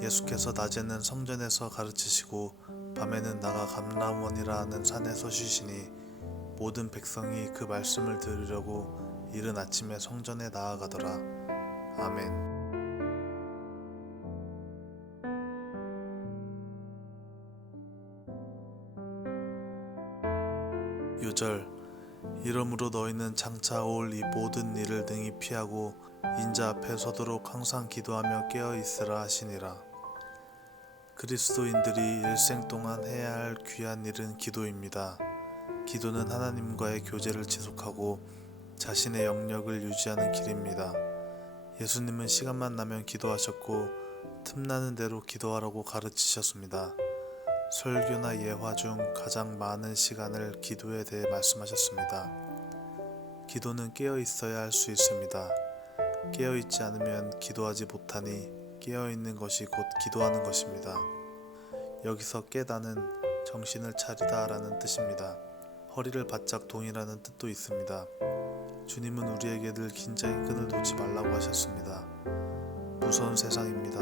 예수께서 낮에는 성전에서 가르치시고 밤에는 나가 감람원이라 하는 산에서 쉬시니 모든 백성이 그 말씀을 들으려고 이른 아침에 성전에 나아가더라. 아멘. 요절 이러므로 너희는 장차 올 이 모든 일을 능히 피하고 인자 앞에 서도록 항상 기도하며 깨어 있으라 하시니라. 그리스도인들이 일생 동안 해야 할 귀한 일은 기도입니다. 기도는 하나님과의 교제를 지속하고 자신의 영역을 유지하는 길입니다. 예수님은 시간만 나면 기도하셨고 틈나는 대로 기도하라고 가르치셨습니다. 설교나 예화 중 가장 많은 시간을 기도에 대해 말씀하셨습니다. 기도는 깨어 있어야 할 수 있습니다. 깨어 있지 않으면 기도하지 못하니 깨어 있는 것이 곧 기도하는 것입니다. 여기서 깨다는 정신을 차리다 라는 뜻입니다. 허리를 바짝 동이라는 뜻도 있습니다. 주님은 우리에게 늘 긴장의 끈을 놓지 말라고 하셨습니다. 무서운 세상입니다.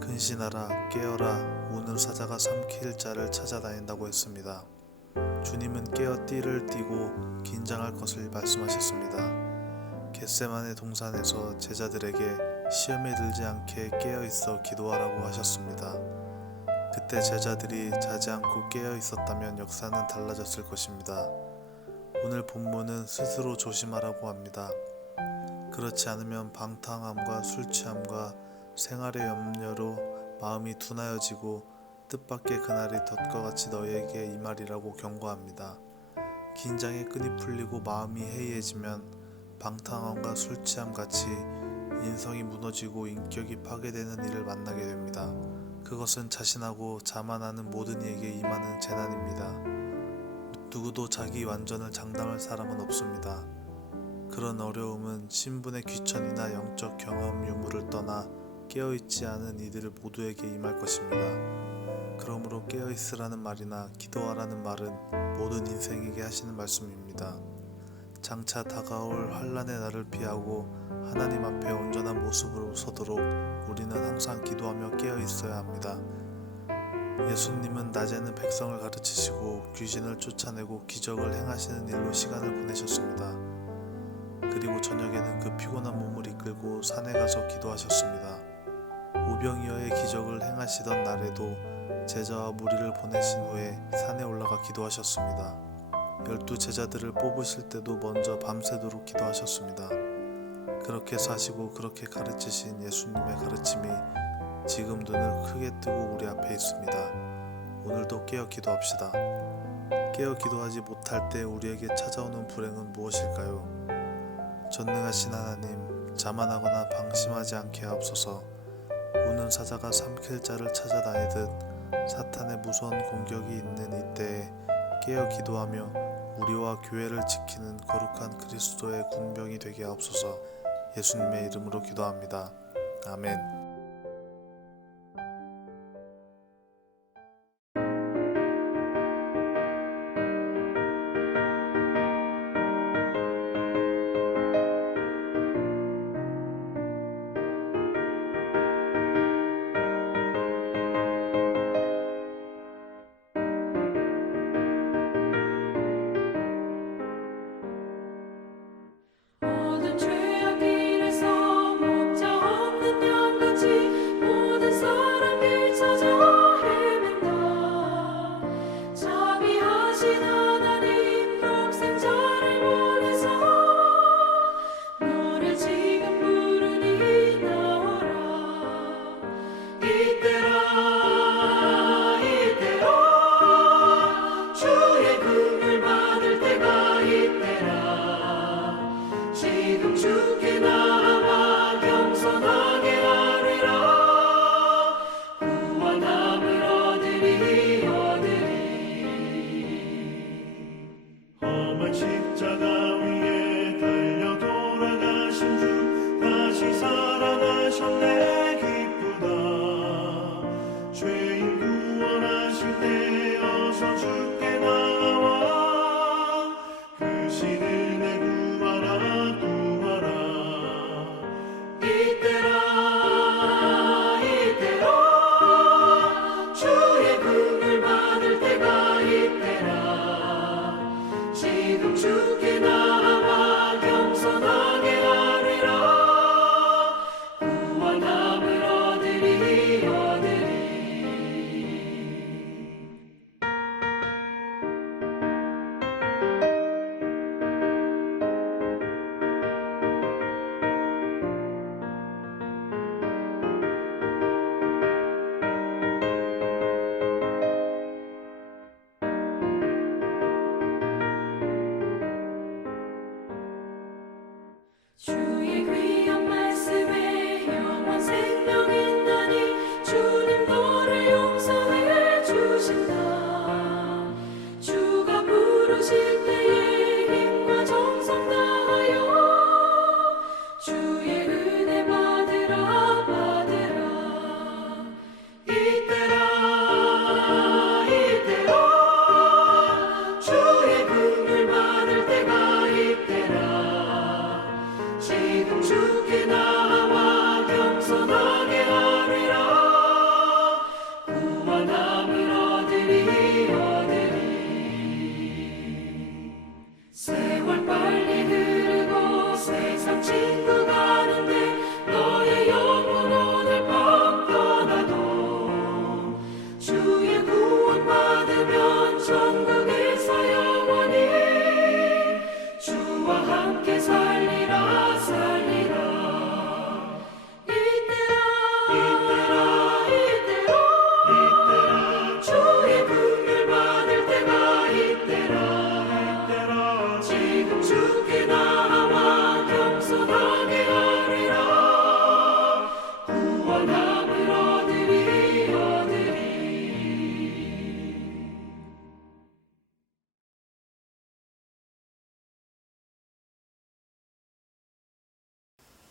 근신하라 깨어라 우는 사자가 삼킬 자를 찾아다닌다고 했습니다. 주님은 깨어 띠를 띠고 긴장할 것을 말씀하셨습니다. 겟세만의 동산에서 제자들에게 시험에 들지 않게 깨어 있어 기도하라고 하셨습니다. 그때 제자들이 자지 않고 깨어 있었다면 역사는 달라졌을 것입니다. 오늘 본문은 스스로 조심하라고 합니다. 그렇지 않으면 방탕함과 술 취함과 생활의 염려로 마음이 둔하여지고 뜻밖의 그날이 덫과 같이 너희에게 임하리라고 경고합니다. 긴장의 끈이 풀리고 마음이 해이해지면 방탕함과 술 취함 같이 인성이 무너지고 인격이 파괴되는 일을 만나게 됩니다. 그것은 자신하고 자만하는 모든 이에게 임하는 재난입니다. 누구도 자기 완전을 장담할 사람은 없습니다. 그런 어려움은 신분의 귀천이나 영적 경험 유무를 떠나 깨어있지 않은 이들 모두에게 임할 것입니다. 그러므로 깨어있으라는 말이나 기도하라는 말은 모든 인생에게 하시는 말씀입니다. 장차 다가올 환란의 날을 피하고 하나님 앞에 온전한 모습으로 서도록 우리는 항상 기도하며 깨어 있어야 합니다. 예수님은 낮에는 백성을 가르치시고 귀신을 쫓아내고 기적을 행하시는 일로 시간을 보내셨습니다. 그리고 저녁에는 그 피곤한 몸을 이끌고 산에 가서 기도하셨습니다. 오병이어의 기적을 행하시던 날에도 제자와 무리를 보내신 후에 산에 올라가 기도하셨습니다. 열두 제자들을 뽑으실 때도 먼저 밤새도록 기도하셨습니다. 그렇게 사시고 그렇게 가르치신 예수님의 가르침이 지금 눈을 크게 뜨고 우리 앞에 있습니다. 오늘도 깨어 기도합시다. 깨어 기도하지 못할 때 우리에게 찾아오는 불행은 무엇일까요? 전능하신 하나님, 자만하거나 방심하지 않게 하옵소서. 우는 사자가 삼킬 자를 찾아다니듯 사탄의 무서운 공격이 있는 이때에 깨어 기도하며 우리와 교회를 지키는 거룩한 그리스도의 군병이 되게 하옵소서. 예수님의 이름으로 기도합니다. 아멘. 자비